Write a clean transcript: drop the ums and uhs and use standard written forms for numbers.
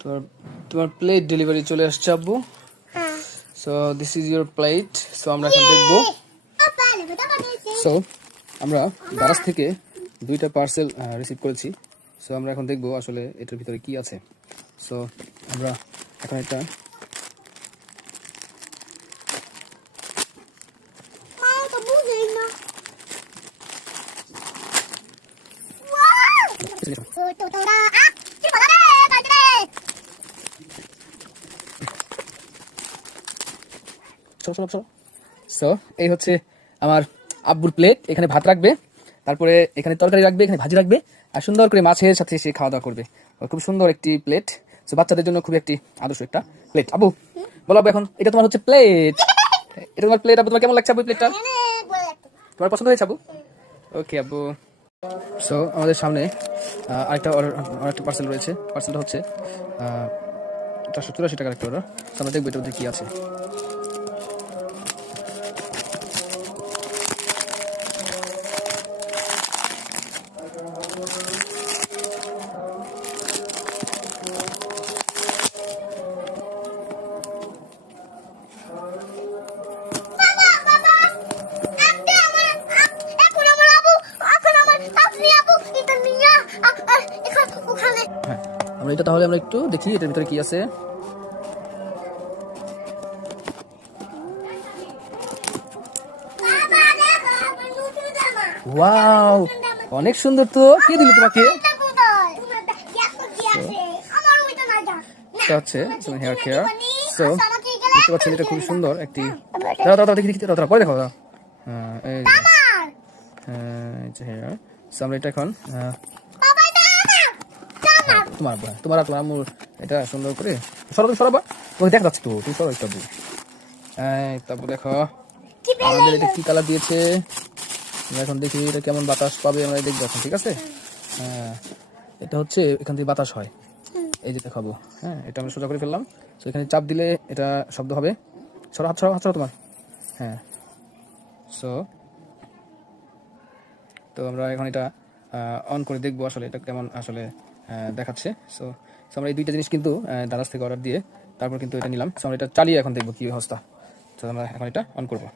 তোমার তোমার plate delivery চলে আসছে আব্বু। So this is your plate. So আমরা এখন দেখবো। সো আমরা দারাজ থেকে 2টা পার্সেল রিসিভ করেছি। সো আমরা এখন দেখবো আসলে এটার ভিতরে কি আছে। সো আমরা এখন একটা সো এই হচ্ছে আমার আব্বুর প্লেট। এখানে ভাত রাখবে, তারপরে এখানে তরকারি রাখবে, এখানে ভাজি রাখবে, আর সুন্দর করে মাছের সাথে সে খাওয়া দাওয়া করবে। খুব সুন্দর একটি প্লেট। সো বাচ্চাদের জন্য খুবই একটি আদর্শ একটা প্লেট। আব্বু বলো আব্বু, এখন এটা তোমার হচ্ছে প্লেট, এটা তোমার প্লেট। আব্বু তোমার কেমন লাগছে আব্বু প্লেটটা? তোমার পছন্দ হয়েছে আব্বু? ওকে আব্বু। সো আমাদের সামনে আরেকটা পার্সেল রয়েছে। পার্সেলটা হচ্ছে 484 টাকার একটা অর্ডার। আমরা দেখবো এটার মধ্যে কি আছে। হ্যাঁ, আমরা এটা তাহলে আমরা একটু দেখি এটার ভিতরে কি আছে। ওয়াও, অনেক সুন্দর তো। কে দিল তোমাকে? এটা হচ্ছে হেয়ার কেয়ার। সো দেখতে পাচ্ছেন এটা খুবই সুন্দর একটি। দাঁড়া দেখি পরে দেখো। এই যে হেয়ার। সো আমরা এটা এখন তোমার আম্মুর এটা সুন্দর করে সরাবা। ওই দেখা যাচ্ছে তো, তুই সরো একটা। তারপর দেখো আমাদের এটা কি কালার দিয়েছে। এখন দেখি এটা কেমন বাতাস পাবে, আমরা দেখবো এখন। ঠিক আছে, হ্যাঁ, এটা হচ্ছে এখান থেকে বাতাস হয়। এই যে দেখাবো। হ্যাঁ, এটা আমরা সোজা করে ফেললাম। তো এখানে চাপ দিলে এটা শব্দ হবে। হাত ছড়াও তোমার। হ্যাঁ, সো তো আমরা এখন এটা অন করে দেখবো আসলে এটা কেমন আসলে দেখাচ্ছে। সো আমরা এই 2টা জিনিস কিন্তু দারাজ থেকে অর্ডার দিয়ে তারপর কিন্তু এটা নিলাম। সো আমরা এটা চালিয়ে এখন দেখবো কি অবস্থা। তো আমরা এখন এটা অন করবো।